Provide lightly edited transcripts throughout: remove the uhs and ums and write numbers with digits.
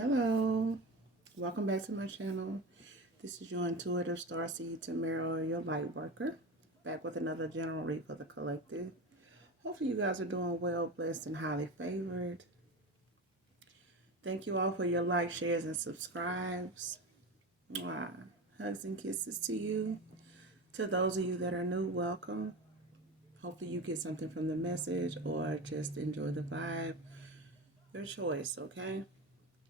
Hello, welcome back to my channel. This is your intuitive starseed Tamara, your light worker, back with another general read for the collective. Hopefully, you guys are doing well, blessed, and highly favored. Thank you all for your likes, shares, and subscribes. Mwah. Hugs and kisses to you. To those of you that are new, welcome. Hopefully, you get something from the message or just enjoy the vibe. Your choice, okay?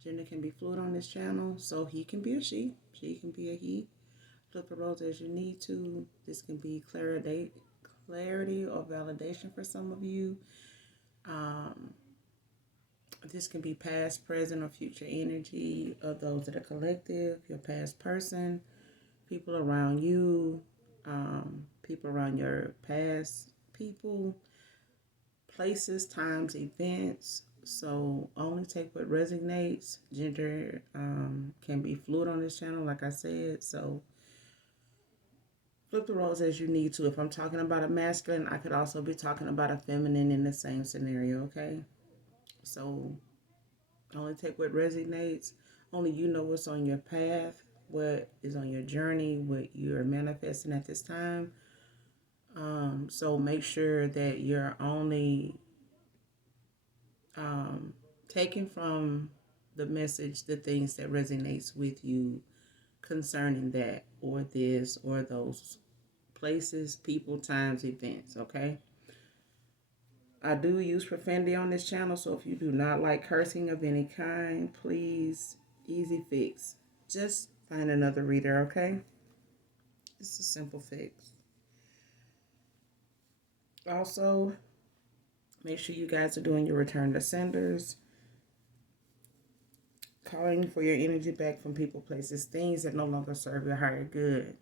Gender can be fluid on this channel, so he can be a she can be a he. Flip the roles as you need to. This can be clarity or validation for some of you. Um, this can be past, present, or future energy of those that are collective, your past person, people around you, people around your past people, places, times, events. So only take what resonates. Gender can be fluid on this channel, like I said. So flip the roles as you need to. If I'm talking about a masculine, I could also be talking about a feminine in the same scenario, okay? So only take what resonates. Only you know what's on your path, what is on your journey, what you're manifesting at this time. So make sure that you're only taking from the message the things that resonates with you concerning that or this or those places, people, times, events, okay? I do use profanity on this channel, so if you do not like cursing of any kind, please, easy fix. Just find another reader, okay? It's a simple fix. Also, make sure you guys are doing your return to senders. Calling for your energy back from people, places, things that no longer serve your higher good.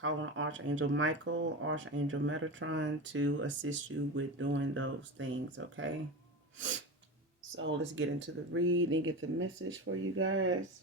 Calling Archangel Michael, Archangel Metatron to assist you with doing those things, okay? So let's get into the read and get the message for you guys.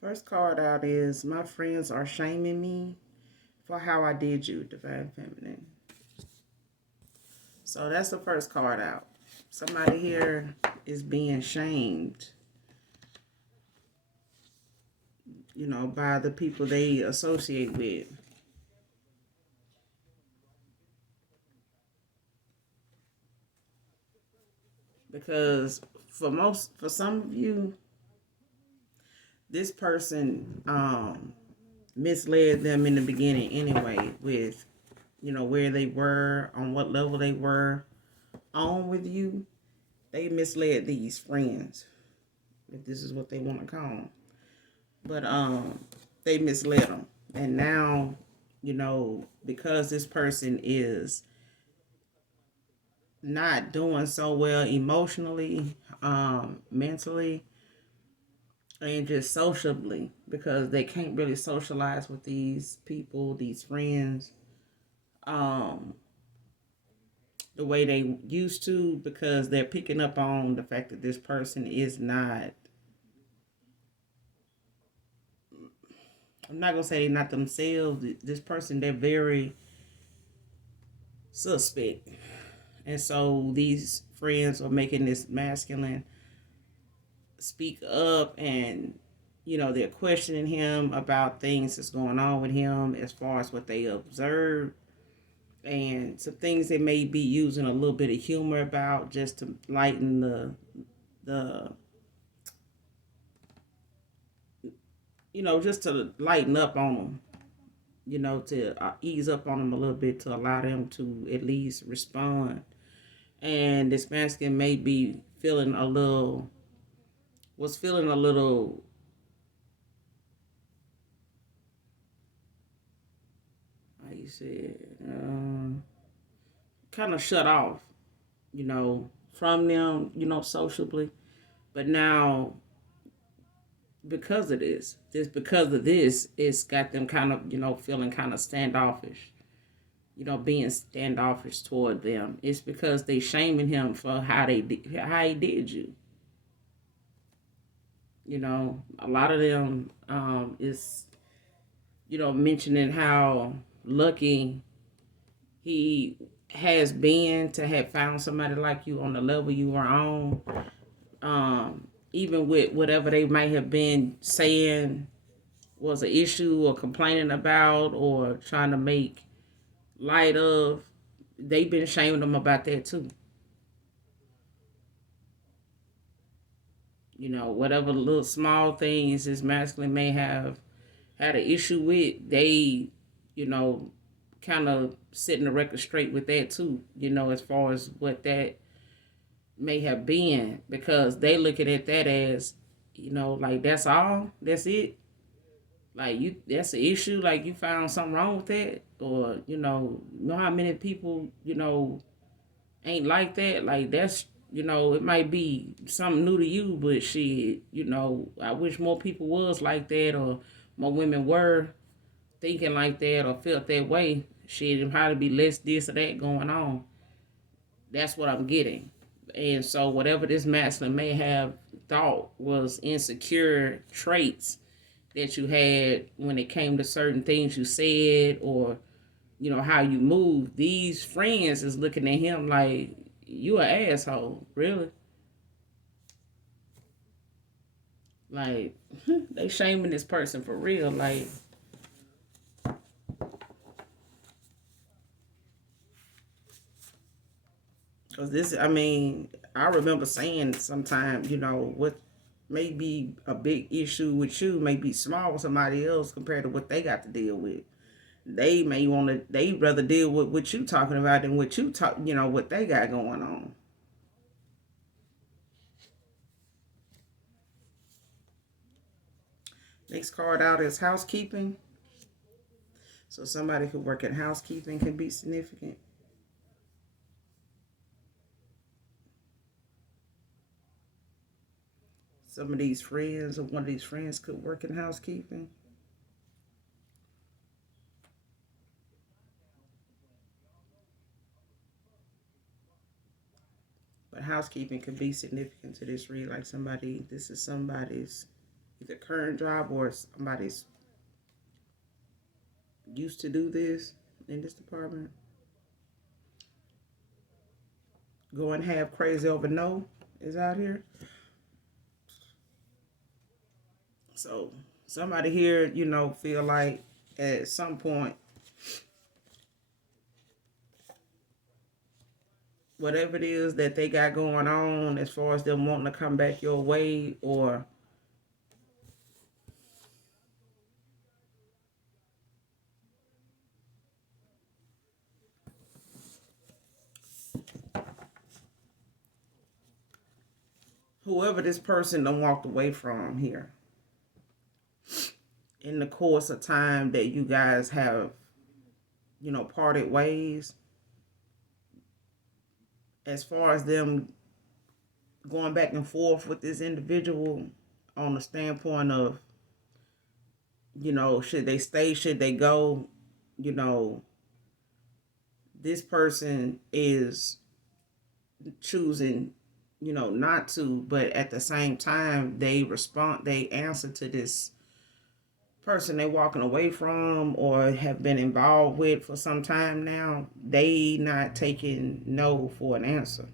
First card out is my friends are shaming me for how I did you, Divine Feminine. So that's the first card out. Somebody here is being shamed, by the people they associate with. Because for some of you, this person misled them in the beginning anyway with, where they were, on what level they were on with you. They misled these friends, if this is what they want to call them. But they misled them. And now, because this person is not doing so well emotionally, mentally, and just sociably, because they can't really socialize with these people, these friends, um, the way they used to, because they're picking up on the fact that this person is not, I'm not going to say they're not themselves. This person, they're very suspect. And so these friends are making this masculine speak up, and they're questioning him about things that's going on with him as far as what they observe, and some things they may be using a little bit of humor about, just to lighten the just to lighten up on them, to ease up on them a little bit, to allow them to at least respond. And this masculine may be feeling a little, was feeling a little, how you say it, kind of shut off, from them, sociably. But now because of this. Just because of this, it's got them kind of, feeling kind of standoffish. Being standoffish toward them. It's because they shaming him for how he did you. A lot of them is mentioning how lucky he has been to have found somebody like you on the level you were on. Even with whatever they might have been saying was an issue or complaining about or trying to make light of, they've been shaming them about that too. Whatever little small things this masculine may have had an issue with, they, you know, kind of setting the record straight with that too, as far as what that may have been, because they looking at that as, like that's all, that's it. Like that's an issue. Like you found something wrong with that, or know how many people ain't like that. Like that's it might be something new to you, but shit, I wish more people was like that, or more women were thinking like that, or felt that way. Shit, it probably be less this or that going on. That's what I'm getting. And so whatever this masculine may have thought was insecure traits that you had when it came to certain things you said, or how you move, these friends is looking at him like, you an asshole, really. Like they shaming this person for real. Like, because this, I mean, I remember saying sometimes, what may be a big issue with you may be small with somebody else compared to what they got to deal with. They may want to, they rather deal with what you talking about than what you talk, what they got going on. Next card out is housekeeping. So somebody who work in housekeeping can be significant. Some of these friends, or one of these friends, could work in housekeeping. But housekeeping could be significant to this read. Like somebody, this is somebody's either current job or somebody's used to do this in this department. Going half crazy over no is out here. So somebody here, feel like at some point, whatever it is that they got going on, as far as them wanting to come back your way, or whoever this person done walked away from here in the course of time that you guys have, parted ways, as far as them going back and forth with this individual on the standpoint of, should they stay, should they go, you know, this person is choosing, not to, but at the same time, they answer to this person they walking away from or have been involved with for some time now. They not taking no for an answer.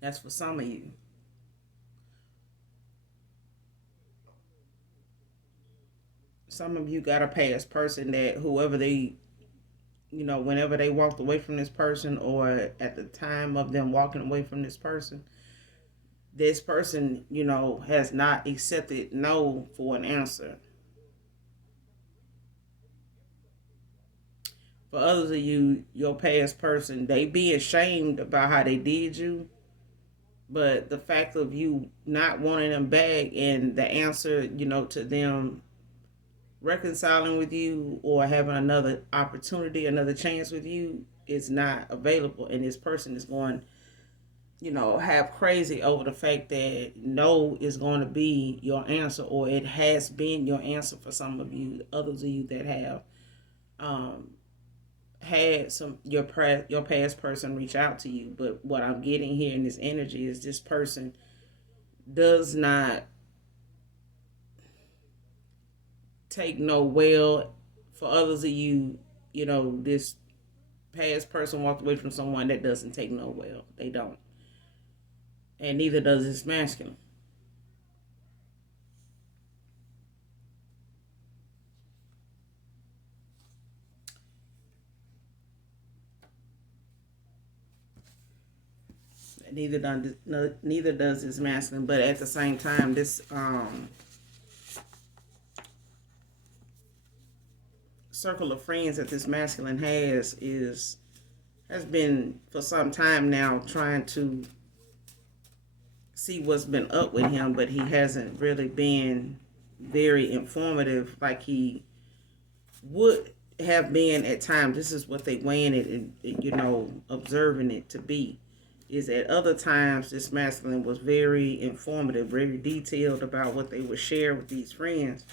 That's for some of you. Some of you got a past person that whoever they, whenever they walked away from this person or at the time of them walking away from this person, has not accepted no for an answer. For others of you, your past person, they be ashamed about how they did you, but the fact of you not wanting them back and the answer, to them reconciling with you or having another opportunity, another chance with you is not available, and this person is going have crazy over the fact that no is going to be your answer, or it has been your answer for some of you, others of you that have um, had your past person reach out to you. But what I'm getting here in this energy is this person does not take no well. For others of you, this past person walked away from someone that doesn't take no well. They don't. And neither does this masculine. Neither does this masculine. But at the same time, this circle of friends that this masculine has been for some time now trying to see what's been up with him, but he hasn't really been very informative like he would have been at times. This is what they weighing it and observing it to be. Is at other times this masculine was very informative, very detailed about what they would share with these friends.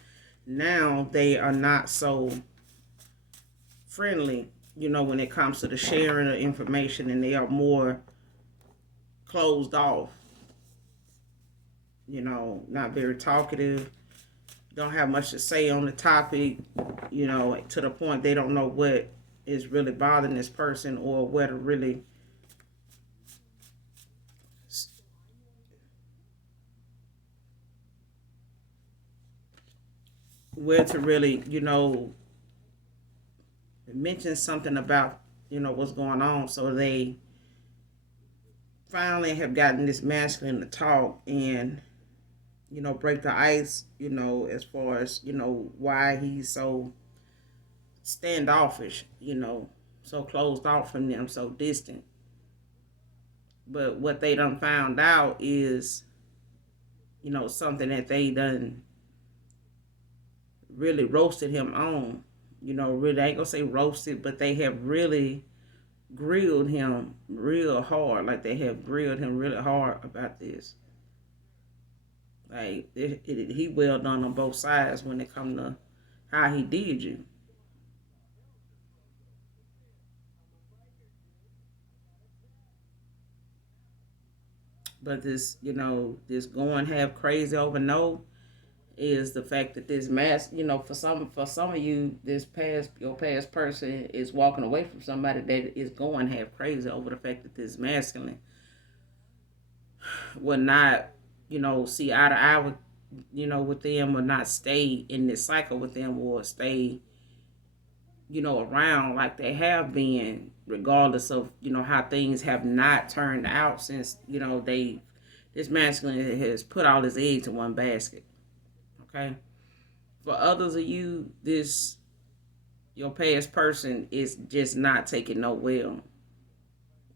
Now they are not so friendly, when it comes to the sharing of information, and they are more closed off, not very talkative, don't have much to say on the topic, to the point they don't know what is really bothering this person, or where to really mention something about, what's going on. So they finally have gotten this masculine to talk and, break the ice, as far as, why he's so standoffish, so closed off from them, so distant. But what they done found out is, something that they done really roasted him on. Really, I ain't gonna say roasted, but they have really grilled him real hard. Like they have grilled him really hard about this. Like he well done on both sides when it come to how he did you. But this going half crazy over no is the fact that this mass, for some of you, your past person is walking away from somebody that is going half crazy over the fact that this masculine will not, see eye to eye with, with them, or not stay in this cycle with them, or stay, around like they have been, regardless of, how things have not turned out since, this masculine has put all his eggs in one basket. Okay. For others of you, this your past person is just not taking no well.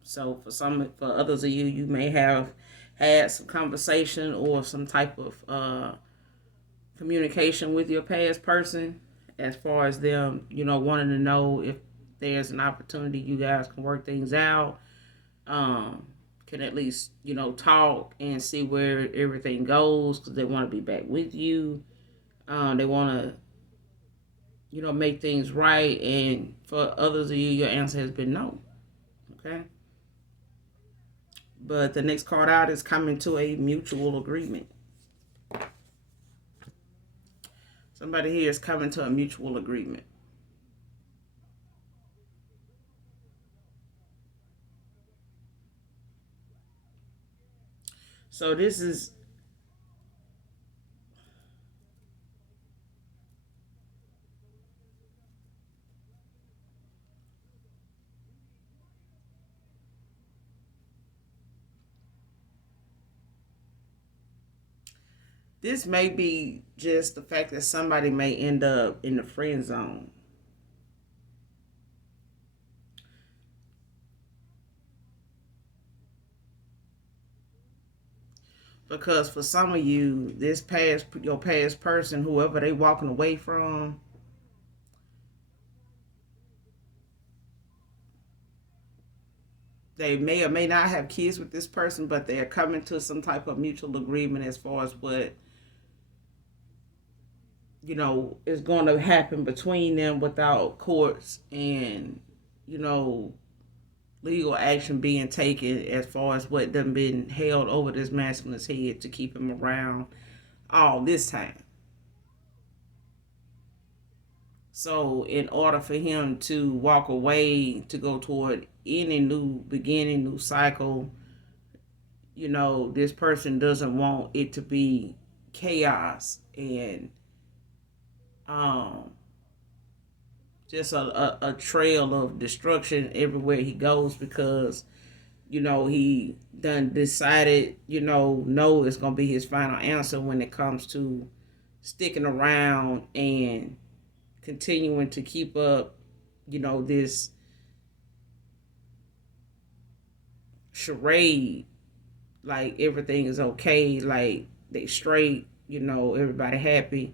So for others of you, you may have had some conversation or some type of communication with your past person, as far as them, wanting to know if there's an opportunity you guys can work things out, can at least talk and see where everything goes, because they want to be back with you. They want to make things right. And for others of you, your answer has been no. Okay. But the next card out is coming to a mutual agreement. Somebody here is coming to a mutual agreement. So this may be just the fact that somebody may end up in the friend zone. Because for some of you, your past person, whoever they walking away from, they may or may not have kids with this person, but they're coming to some type of mutual agreement as far as what is going to happen between them without courts and you know legal action being taken as far as what done been held over this masculine's head to keep him around all this time. So in order for him to walk away to go toward any new beginning, new cycle, this person doesn't want it to be chaos and um just a trail of destruction everywhere he goes because he done decided no it's gonna be his final answer when it comes to sticking around and continuing to keep up this charade like everything is okay, like they straight, everybody happy,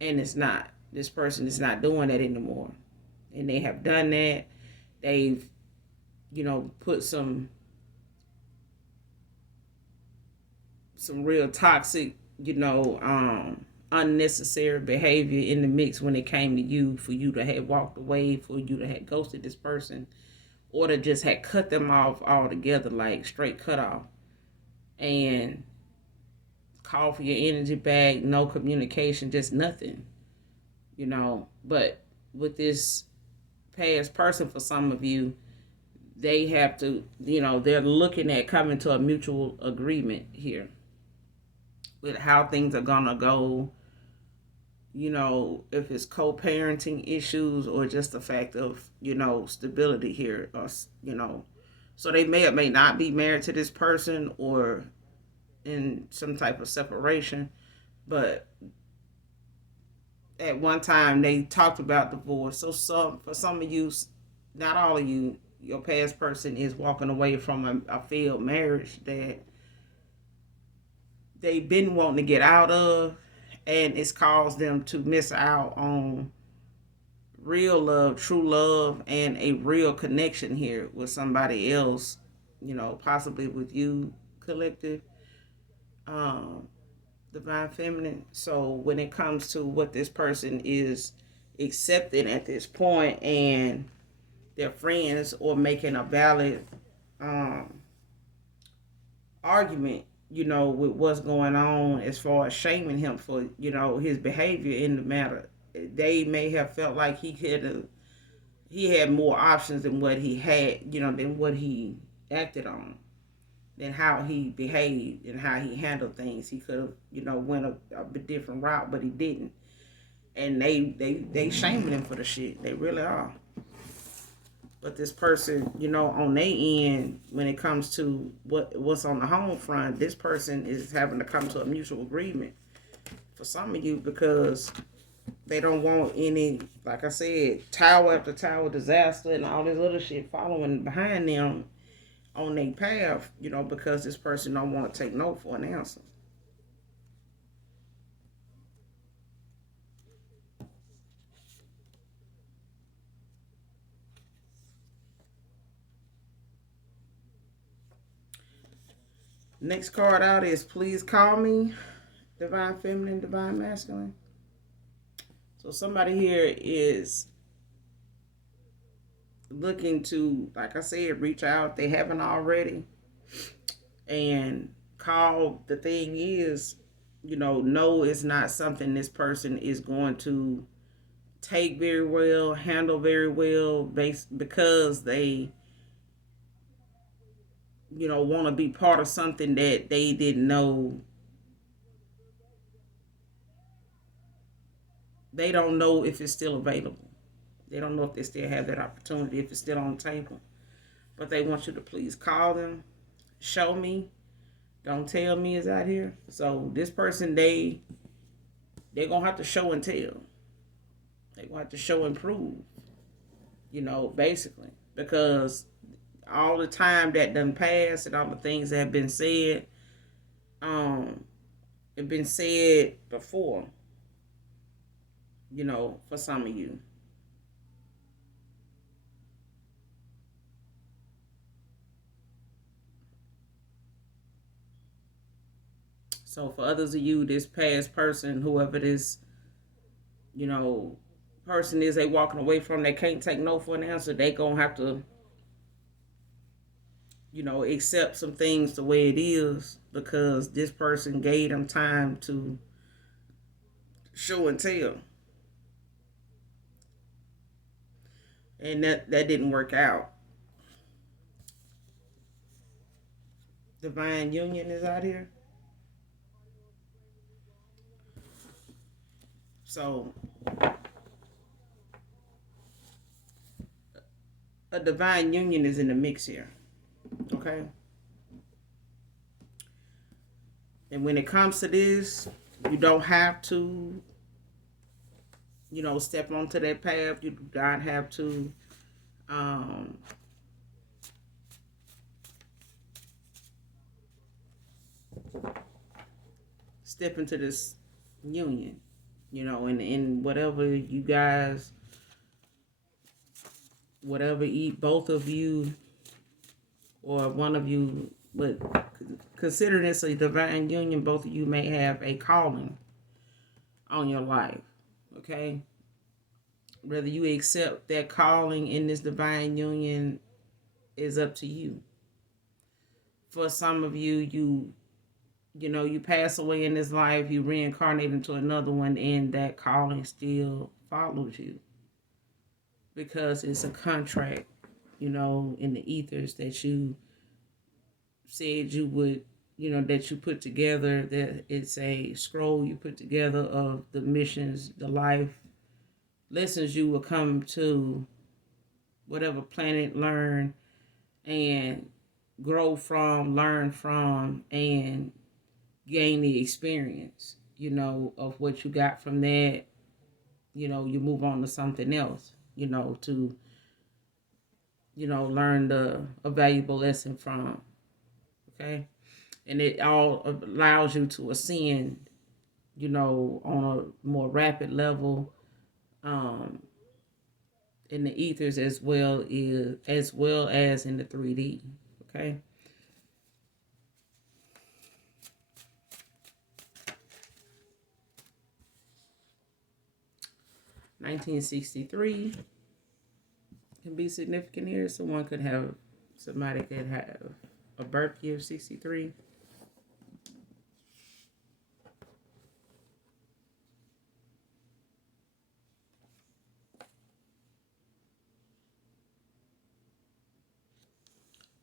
and it's not. This person is not doing that anymore, and they have done that. They've put some real toxic, unnecessary behavior in the mix when it came to you, for you to have walked away, for you to have ghosted this person, or to just had cut them off altogether, like straight cut off, and call for your energy back, no communication, just nothing, But with this past person, for some of you, they have to, they're looking at coming to a mutual agreement here with how things are gonna go. If it's co-parenting issues or just the fact of stability here, or so they may or may not be married to this person or in some type of separation, but at one time they talked about divorce. So for some of you, not all of you, your past person is walking away from a failed marriage that they've been wanting to get out of, and it's caused them to miss out on real love, true love, and a real connection here with somebody else, possibly with you, collective, um, divine feminine. So when it comes to what this person is accepting at this point, and their friends or making a valid um, argument, with what's going on as far as shaming him for, his behavior in the matter. They may have felt like he had more options than what he had, than what he acted on, than how he behaved and how he handled things. He could have, went a different route, but he didn't. And they shaming him for the shit. They really are. But this person, on their end, when it comes to what's on the home front, this person is having to come to a mutual agreement for some of you, because they don't want any, like I said, tower after tower disaster and all this other shit following behind them on their path, because this person don't want to take no for an answer. Next card out is Please Call Me, Divine Feminine, Divine Masculine. So somebody here is looking to, like I said, reach out. They haven't already. And call. The thing is, no, it's not something this person is going to take very well, handle very well, because they, want to be part of something that they didn't know. They don't know if it's still available. They don't know if they still have that opportunity, if it's still on the table. But they want you to please call them, show me, don't tell me is out here. So this person, they're gonna have to show and tell. They're gonna have to show and prove, basically. Because all the time that done passed and all the things that have been said, have been said before, for some of you. So for others of you, this past person, whoever this, you know, person is they walking away from, they can't take no for an answer, they gonna have to, accept some things the way it is because this person gave them time to show and tell. And that didn't work out. Divine union is out here. So a divine union is in the mix here. Okay. And when it comes to this, you don't have to, step onto that path. You do not have to um, step into this union, in whatever you guys, whatever both of you or one of you, but consider this a divine union. Both of you may have a calling on your life, okay? Whether you accept that calling in this divine union is up to you. For some of you, you pass away in this life, you reincarnate into another one, and that calling still follows you because it's a contract, in the ethers that you said you would, that you put together, that it's a scroll you put together of the missions, the life lessons you will come to whatever planet, learn and grow from, learn from, and gain the experience, of what you got from that. You move on to something else, to, learn a valuable lesson from. Okay. And it all allows you to ascend, on a more rapid level, in the ethers as well as in the 3D. Okay. 1963 can be significant here. Somebody could have a birth year of 63.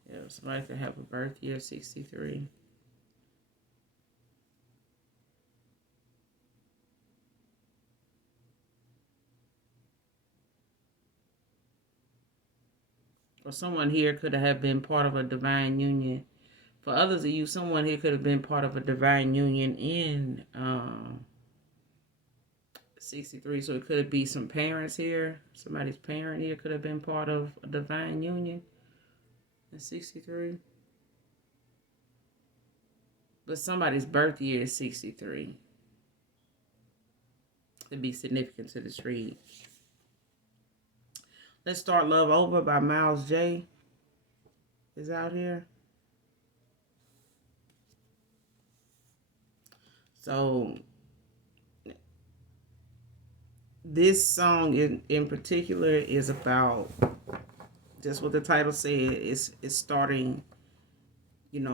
Yeah, somebody could have a birth year of 63. Or someone here could have been part of a divine union. For others of you, someone here could have been part of a divine union in 63. So it could be some parents here. Somebody's parent here could have been part of a divine union in 63. But somebody's birth year is 63. It'd be significant to this read. Let's Start Love Over by Miles J. is out here. So this song in particular is about just what the title said. It's starting,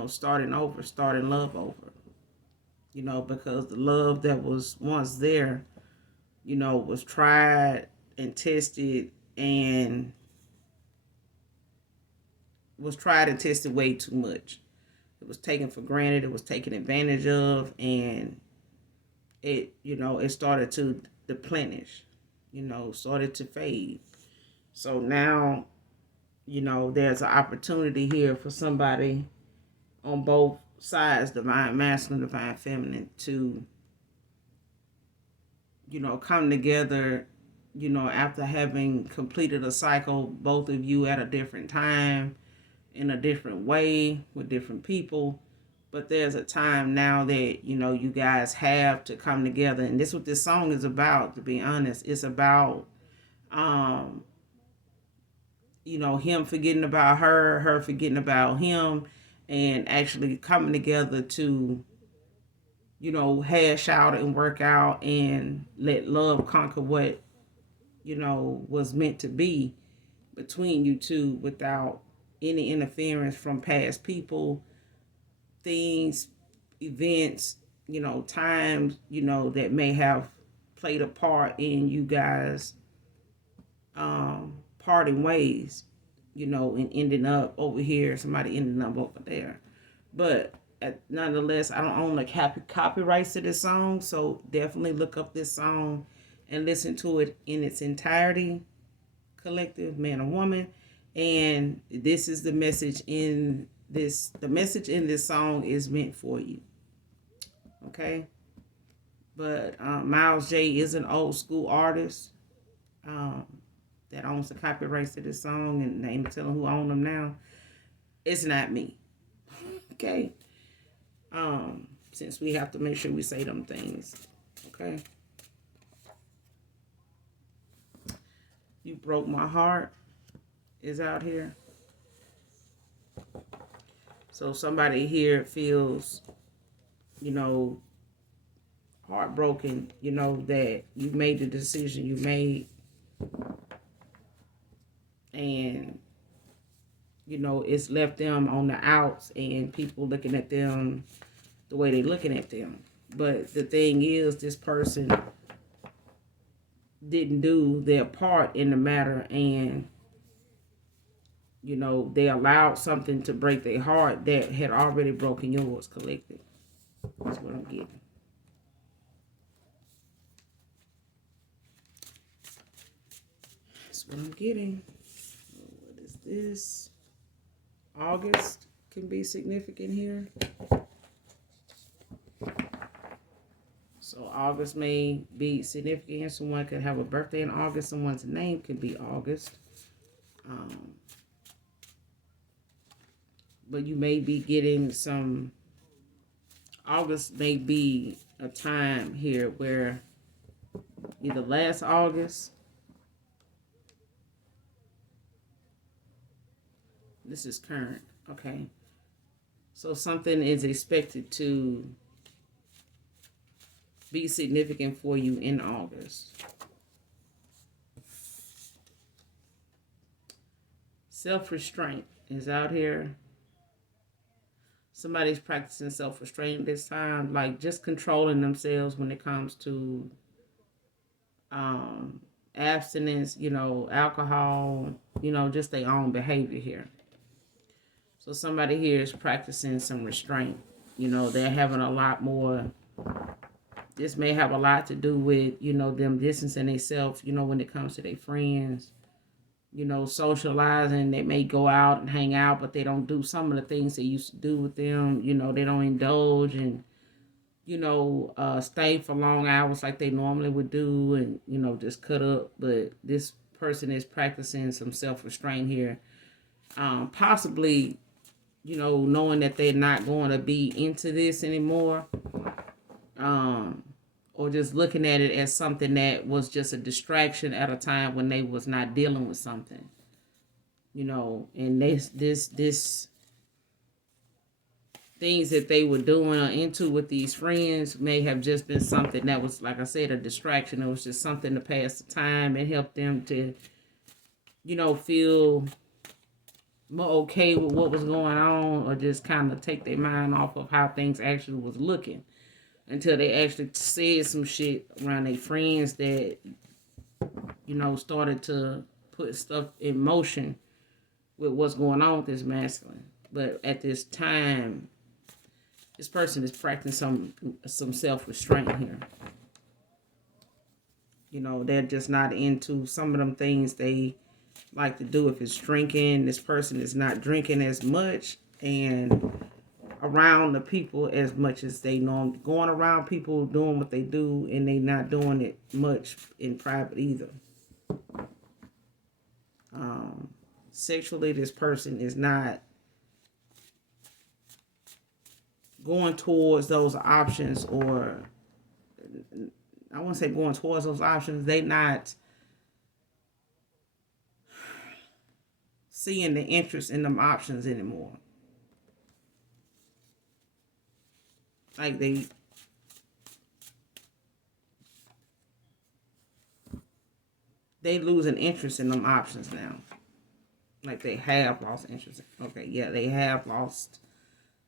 starting over, starting love over. Because the love that was once there, was tried and tested and way too much. It was taken for granted. It was taken advantage of, and it started to deplenish. Started to fade. So now, there's an opportunity here for somebody on both sides, divine masculine, divine feminine, to, come together, after having completed a cycle, both of you at a different time, in a different way, with different people. But there's a time now that, you guys have to come together. And this is what this song is about, to be honest. It's about, him forgetting about her forgetting about him, and actually coming together to, hash out and work out and let love conquer what, was meant to be between you two without any interference from past people, things, events, times, that may have played a part in you guys parting ways, and ending up over here, somebody ending up over there. But nonetheless, I don't own the copyrights to this song, so definitely look up this song and listen to it in its entirety, collective, man or woman. And this is the message in this. The message in this song is meant for you. Okay. But Miles J is an old school artist that owns the copyrights to this song, and they ain't telling who own them now. It's not me. Okay. Since we have to make sure we say them things. Okay. You Broke My Heart is out here. So somebody here feels, heartbroken, that you made the decision you made. And, it's left them on the outs and people looking at them the way they're looking at them. But the thing is, this person didn't do their part in the matter, and they allowed something to break their heart that had already broken yours, collective. That's what I'm getting. That's what I'm getting. What is this? August can be significant here. So August may be significant. Someone could have a birthday in August. Someone's name could be August. But you may be getting some. August may be a time here where either last August. This is current. Okay. So something is expected to be significant for you in August. Self-restraint is out here. Somebody's practicing self-restraint this time, like just controlling themselves when it comes to abstinence, alcohol, just their own behavior here. So somebody here is practicing some restraint. They're having a lot more. This may have a lot to do with, them distancing themselves, when it comes to their friends, socializing. They may go out and hang out, but they don't do some of the things they used to do with them. They don't indulge and, stay for long hours like they normally would do and, just cut up. But this person is practicing some self-restraint here. Possibly, knowing that they're not going to be into this anymore. Or just looking at it as something that was just a distraction at a time when they was not dealing with something. And this things that they were doing or into with these friends may have just been something that was, like I said, a distraction. It was just something to pass the time and help them to, feel more okay with what was going on, or just kind of take their mind off of how things actually was looking, until they actually said some shit around their friends that, started to put stuff in motion with what's going on with this masculine. But at this time, this person is practicing some self-restraint here. They're just not into some of them things they like to do. If it's drinking, this person is not drinking as much and around the people as much as they know. Going around people doing what they do, and they not doing it much in private either. Sexually, this person is not going towards those options, or I won't say going towards those options. They not seeing the interest in them options anymore. Like they losing interest in them options now. Like they have lost interest. Okay, yeah, they have lost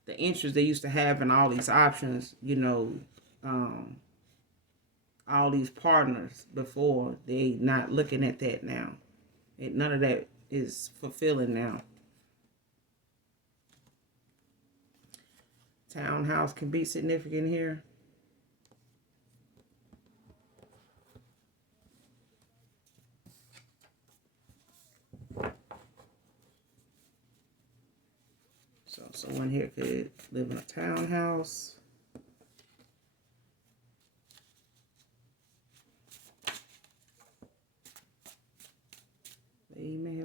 the interest they used to have in all these options. Um, all these partners before. They not looking at that now. None of that is fulfilling now. Townhouse can be significant here. So someone here could live in a townhouse. They may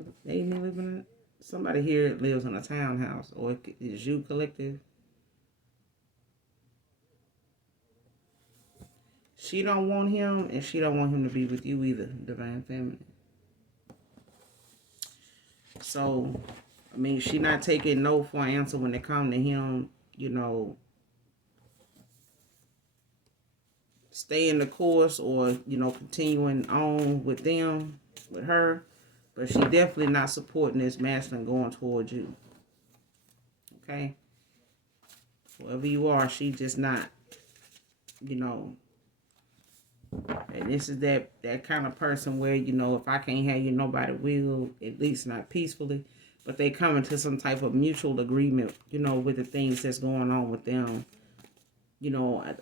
live in somebody here lives in a townhouse, or it is you collective. She don't want him, and she don't want him to be with you either, divine feminine. So, I mean, she not taking no for an answer when it come to him. Staying the course, or continuing on with them, with her. But she definitely not supporting this masculine going towards you. Okay? Whoever you are, she just not, and this is that kind of person where, if I can't have you, nobody will, at least not peacefully. But they come into some type of mutual agreement, with the things that's going on with them,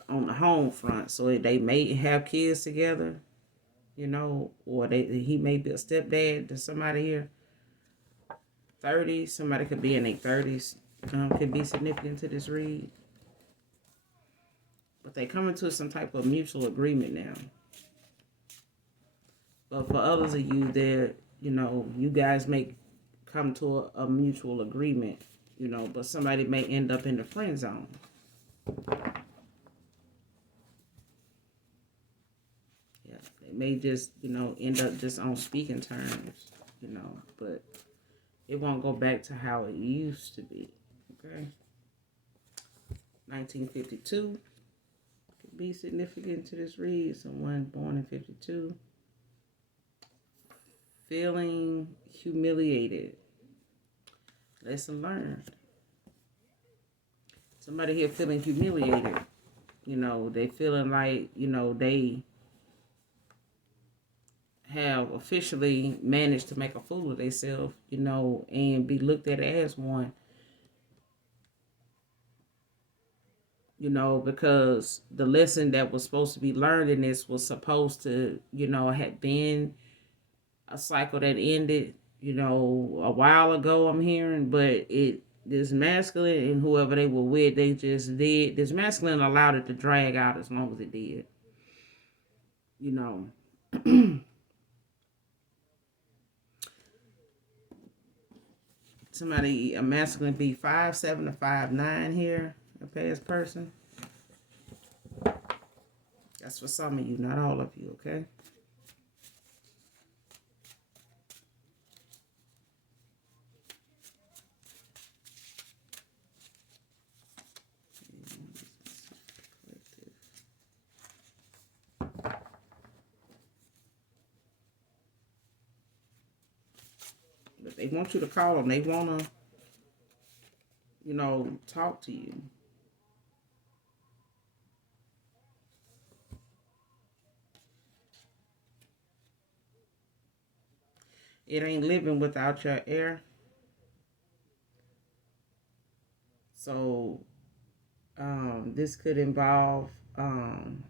on the home front. So they may have kids together, or he may be a stepdad to somebody here. 30s, somebody could be in their 30s, could be significant to this read. But they come into some type of mutual agreement now. But for others of you, that you guys may come to a mutual agreement, but somebody may end up in the friend zone. Yeah, they may just end up just on speaking terms, but it won't go back to how it used to be. Okay, 1952 could be significant to this read. Someone born in 52. Feeling humiliated. Lesson learned. Somebody here feeling humiliated. They feeling like, they have officially managed to make a fool of themselves, and be looked at as one. Because the lesson that was supposed to be learned in this was supposed to, had been a cycle that ended, a while ago, I'm hearing, but this masculine and whoever they were with, they just did, this masculine allowed it to drag out as long as it did. Somebody, a masculine be 5'7" to 5'9" here, a past person. That's for some of you, not all of you, okay? But they want you to call them. They want to, talk to you. It ain't living without your air. So this could involve an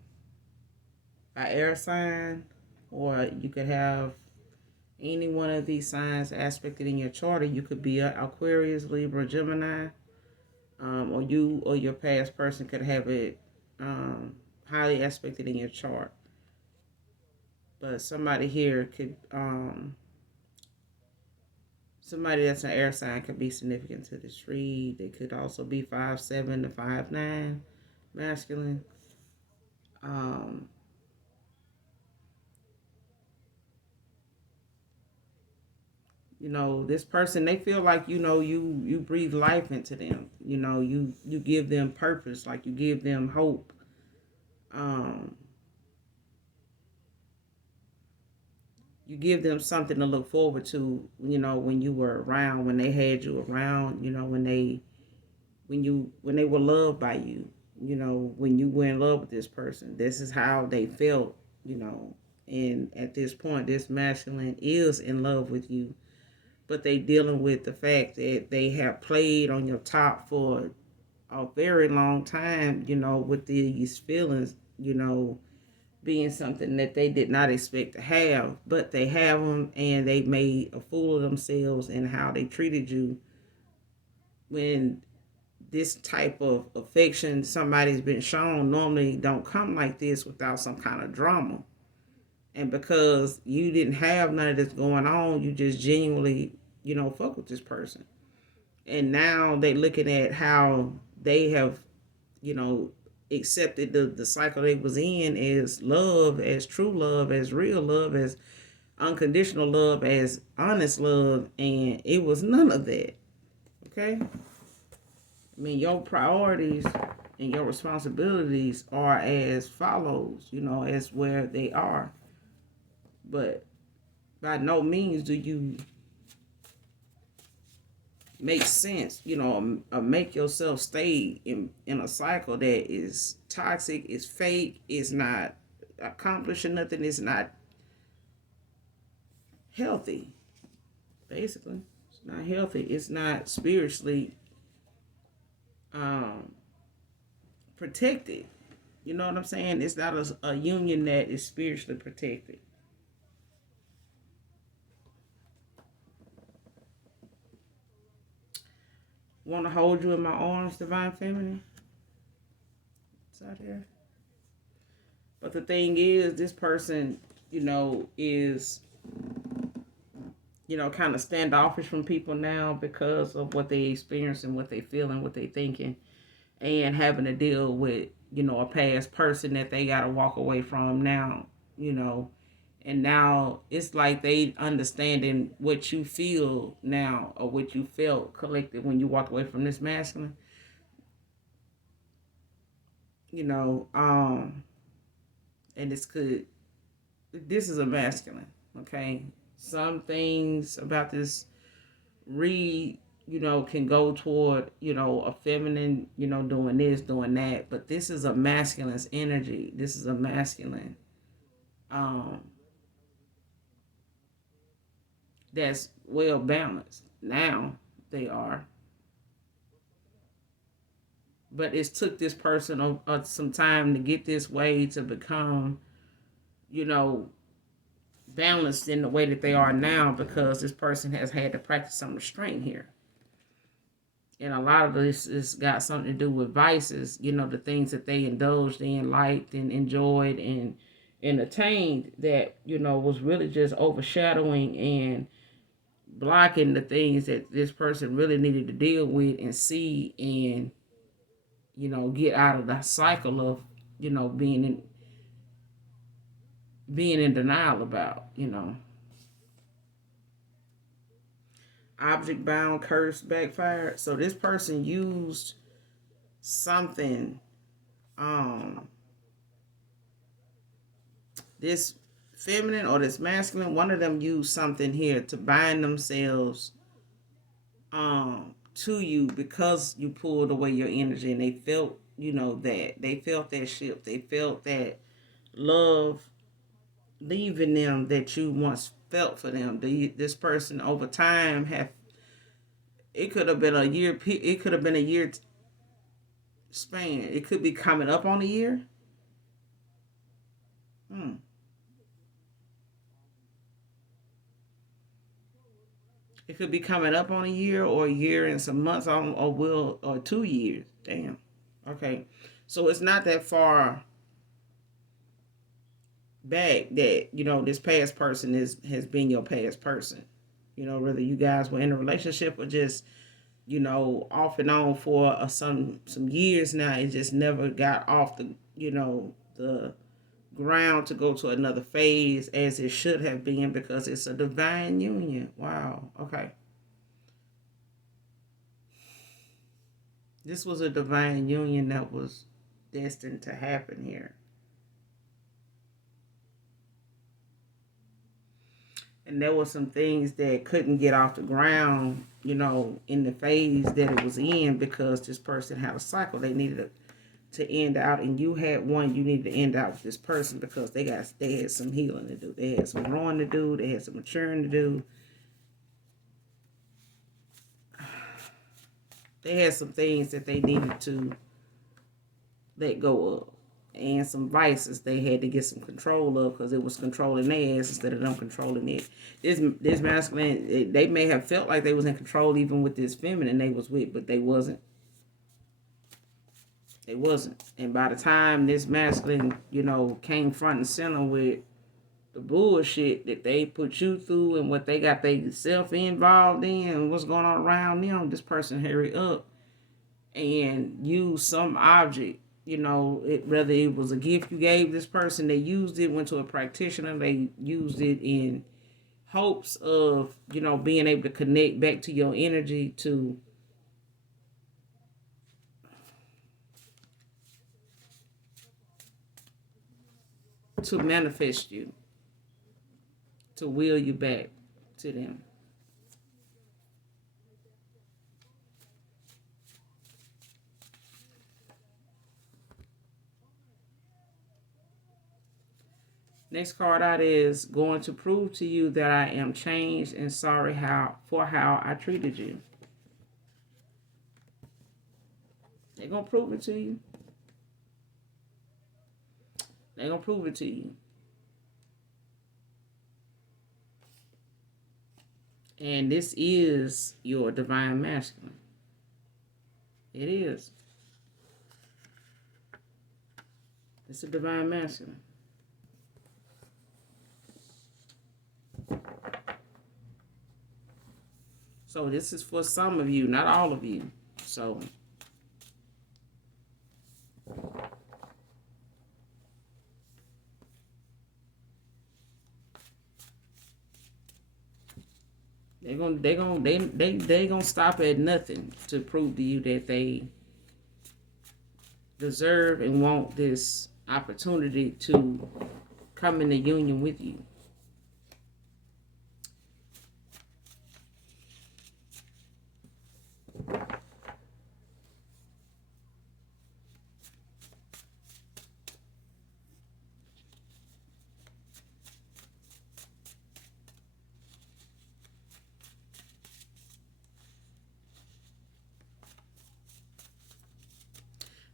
air sign, or you could have any one of these signs aspected in your chart. You could be an Aquarius, Libra, Gemini, or you or your past person could have it highly aspected in your chart. But somebody here could, somebody that's an air sign could be significant to this read. They could also be 5'7" to 5'9", masculine. This person, they feel like, you breathe life into them. You give them purpose, like you give them hope. you give them something to look forward to, when you were around, when they had you around, when they were loved by you, when you were in love with this person. This is how they felt, you know. And at this point, this masculine is in love with you, but they dealing with the fact that they have played on your top for a very long time, with these feelings, being something that they did not expect to have, but they have them, and they made a fool of themselves in how they treated you. When this type of affection somebody's been shown normally don't come like this without some kind of drama. And because you didn't have none of this going on, you just genuinely, fuck with this person. And now they looking at how they have, you know, accepted the cycle they was in as love, as true love, as real love, as unconditional love, as honest love, and it was none of that. Okay? I mean, your priorities and your responsibilities are as follows, as where they are. But by no means do you make sense, or make yourself stay in a cycle that is toxic, is fake, is not accomplishing nothing, is not healthy, basically. It's not healthy. It's not spiritually um, protected. You know what I'm saying? It's not a union that is spiritually protected. Want to hold you in my arms, divine feminine? It's out there. But the thing is, this person, is, kind of standoffish from people now because of what they experience and what they feel and what they thinking, and having to deal with, a past person that they got to walk away from now, and now it's like they understanding what you feel now, or what you felt collected when you walked away from this masculine, you know, um, and this is a masculine, okay? Some things about this read, can go toward, a feminine, doing this, doing that. But this is a masculine's energy. This is a masculine um, that's well balanced. Now they are. But it's took this person some time to get this way to become, you know, balanced in the way that they are now, because this person has had to practice some restraint here. And a lot of this has got something to do with vices, the things that they indulged in, liked, and enjoyed, and entertained, that, was really just overshadowing and blocking the things that this person really needed to deal with and see, and, get out of the cycle of, being in denial about, object bound, cursed, backfired. So this person used something, um this feminine or this masculine, one of them used something here to bind themselves to you, because you pulled away your energy, and they felt, that they felt that shift, they felt that love leaving them that you once felt for them. This person over time have, it could have been a year, it could have been a year span, it could be coming up on a year. hmm. It could be coming up on a year, or a year and some months on, or 2 years. Damn. Okay. So it's not that far back that, this past person has been your past person. Whether you guys were in a relationship or just, off and on for some years now, it just never got off the ground to go to another phase as it should have been, because it's a divine union. Wow. Okay. This was a divine union that was destined to happen here. And there were some things that couldn't get off the ground, in the phase that it was in because this person had a cycle they needed to end out, and you had one you needed to end out with this person because they had some healing to do, they had some growing to do, they had some maturing to do, they had some things that they needed to let go of, and some vices they had to get some control of because it was controlling their ass instead of them controlling it. This masculine, they may have felt like they was in control even with this feminine they was with, but they wasn't. They wasn't. And by the time this masculine, came front and center with the bullshit that they put you through and what they got they self involved in and what's going on around them, this person hurry up and use some object, whether it was a gift you gave this person, they used it, went to a practitioner, they used it in hopes of, being able to connect back to your energy to manifest you, to will you back to them. Next card out is going to prove to you that I am changed and sorry for how I treated you. They're going to prove it to you. They're going to prove it to you. And this is your divine masculine. It is. It's a divine masculine. So this is for some of you, not all of you. So they gonna stop at nothing to prove to you that they deserve and want this opportunity to come into union with you.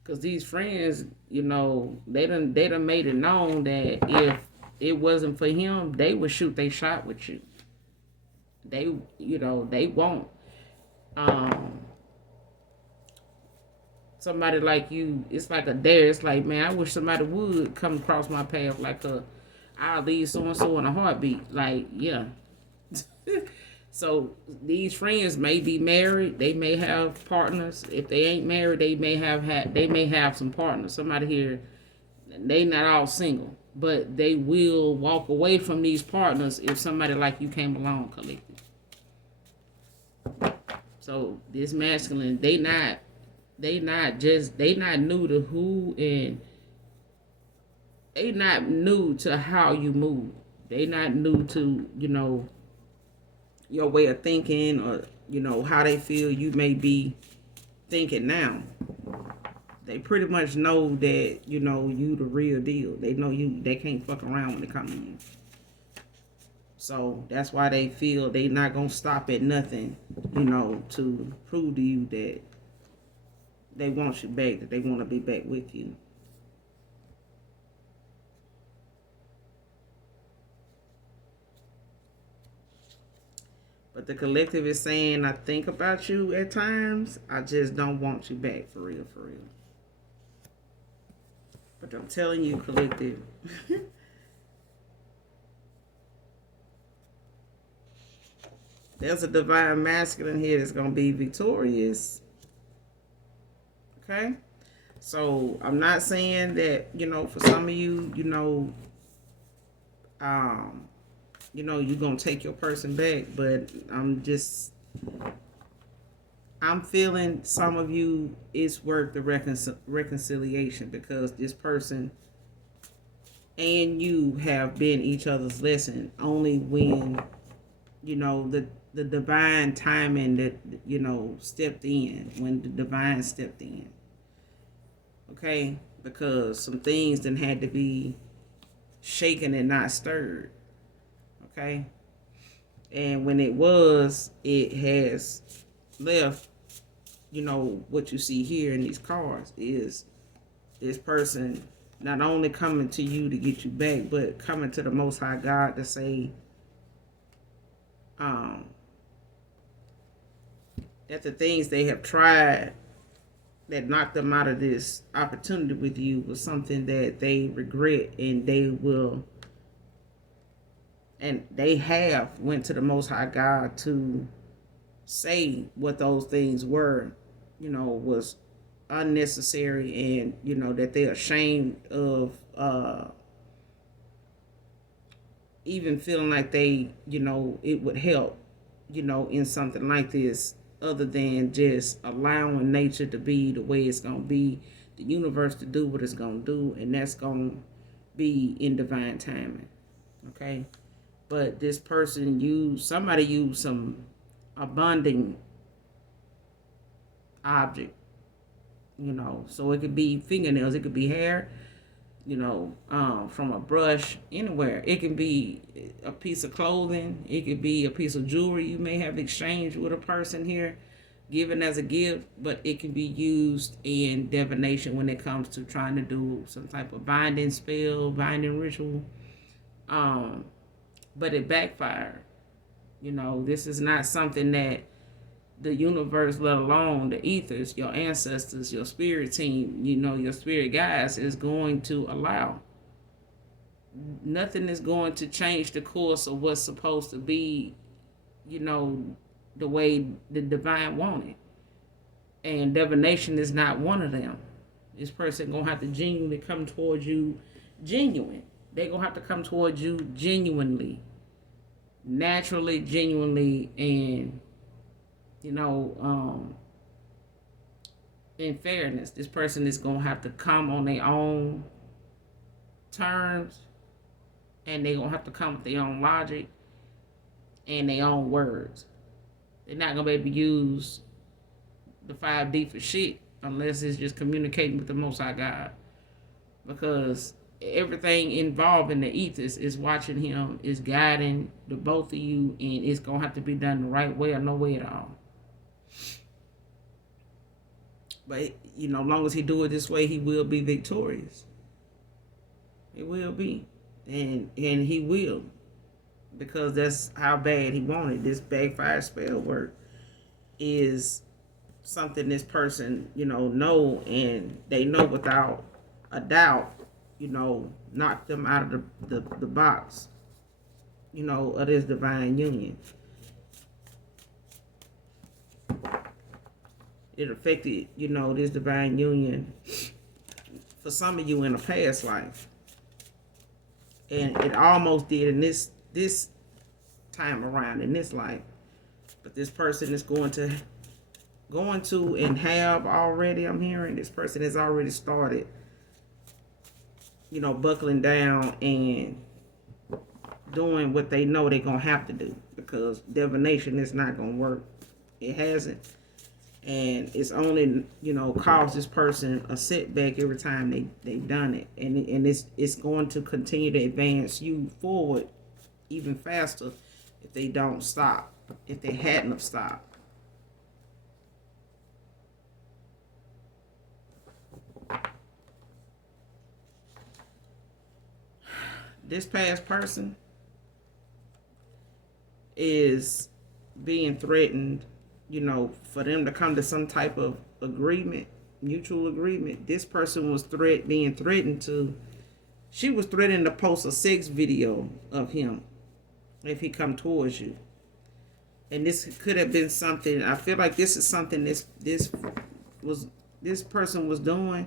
Because these friends, they done made it known that if it wasn't for him, they would shoot their shot with you. They, they won't. Somebody like you, it's like a dare. It's like, man, I wish somebody would come across my path like I'll leave so-and-so in a heartbeat. Like, yeah. So these friends may be married. They may have partners. If they ain't married, they may have some partners. Somebody here, they not all single, but they will walk away from these partners if somebody like you came along, collective. So this masculine, they not new to who, and they not new to how you move. They not new to your way of thinking, or how they feel you may be thinking now. They pretty much know that you the real deal. They know they can't fuck around when it comes to you. So that's why they feel they not gonna stop at nothing, to prove to you that they want you back, that they want to be back with you. But the collective is saying, I think about you at times. I just don't want you back, for real, for real. But I'm telling you, collective, there's a divine masculine here that's going to be victorious. Okay? So I'm not saying that, for some of you, you're going to take your person back, but I'm feeling some of you it's worth the reconciliation, because this person and you have been each other's lesson only when the divine timing that, stepped in when the divine stepped in. Okay? Because some things then had to be shaken and not stirred. Okay? And when it has left, what you see here in these cards is this person not only coming to you to get you back, but coming to the Most High God to say, that the things they have tried that knocked them out of this opportunity with you was something that they regret, and they have went to the Most High God to say what those things were, was unnecessary, and that they're ashamed of even feeling like it would help, in something like this, other than just allowing nature to be the way it's going to be, the universe to do what it's going to do, and that's going to be in divine timing. Okay? But this person somebody used a bonding object, so it could be fingernails, it could be hair, from a brush, anywhere. It can be a piece of clothing. It could be a piece of jewelry you may have exchanged with a person here, given as a gift, but it can be used in divination when it comes to trying to do some type of binding spell, binding ritual. But it backfired. This is not something that the universe, let alone the ethers, your ancestors, your spirit team, your spirit guides, is going to allow. Nothing is going to change the course of what's supposed to be, the way the divine wanted. And divination is not one of them. This person going to have to genuinely come towards you genuine. They're going to have to come towards you genuinely, naturally, genuinely, and in fairness. This person is going to have to come on their own terms, and they're going to have to come with their own logic and their own words. They're not going to be able to use the 5D for shit unless it's just communicating with the Most High God, because everything involved in the ethers is watching him, is guiding the both of you, and it's going to have to be done the right way or no way at all. But, long as he do it this way, he will be victorious. It will be. And he will. Because that's how bad he wanted. This backfired spell work is something this person, know, and they know without a doubt, knock them out of the box, of this divine union. It affected, this divine union for some of you in a past life. And it almost did in this time around in this life. But this person is going to and have already, I'm hearing, this person has already started, buckling down and doing what they know they're going to have to do, because divination is not going to work. It hasn't. And it's only, caused this person a setback every time they've done it. And it's going to continue to advance you forward even faster if they don't stop, if they hadn't have stopped. This past person is being threatened, for them to come to some type of agreement, mutual agreement. This person was being threatened to, she was threatening to post a sex video of him if he come towards you. And this could have been something, I feel like this is something this person was doing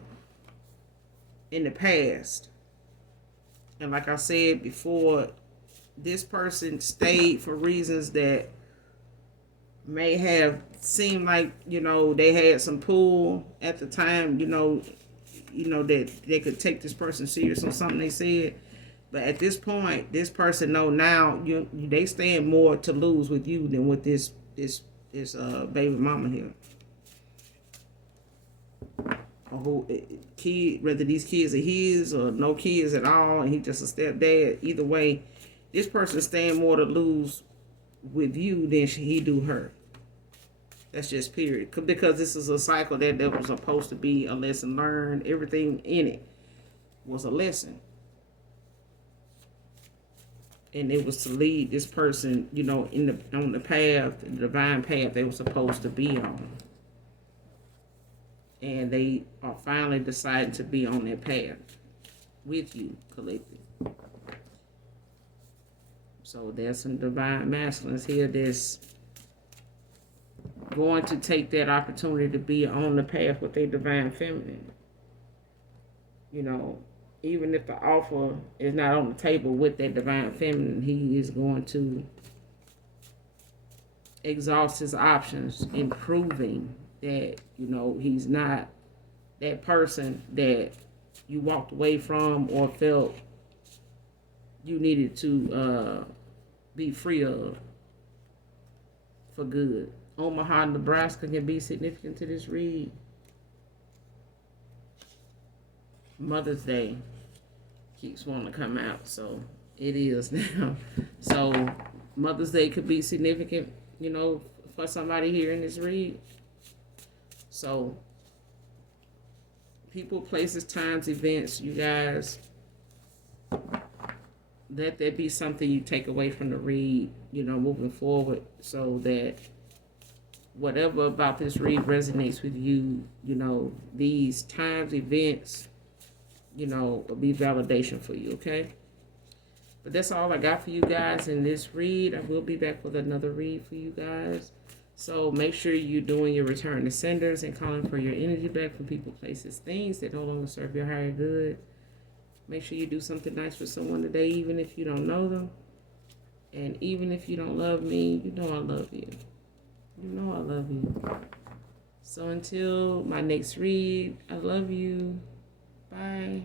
in the past. And like I said before, this person stayed for reasons that may have seemed like, they had some pull at the time, that they could take this person serious on something they said. But at this point, this person know now they stand more to lose with you than with this baby mama here. Or who kid, whether these kids are his or no kids at all, and he just a stepdad. Either way, this person stand more to lose with you than he do her. That's just period. Because this is a cycle that was supposed to be a lesson learned. Everything in it was a lesson. And it was to lead this person, on the path, the divine path they were supposed to be on. And they are finally deciding to be on that path with you, collective. So there's some divine masculines here that's going to take that opportunity to be on the path with a divine feminine. Even if the offer is not on the table with that divine feminine, he is going to exhaust his options in proving that, he's not that person that you walked away from or felt you needed to be free of for good. Omaha, Nebraska can be significant to this read. Mother's Day keeps wanting to come out, so it is now. So Mother's Day could be significant, for somebody here in this read. So people, places, times, events, you guys, let that be something you take away from the read, moving forward, so that whatever about this read resonates with you, these times, events, will be validation for you, okay? But that's all I got for you guys in this read. I will be back with another read for you guys. So make sure you're doing your return to senders and calling for your energy back from people, places, things that no longer serve your higher good. Make sure you do something nice for someone today, even if you don't know them. And even if you don't love me, I love you. I love you. So until my next read, I love you. Bye.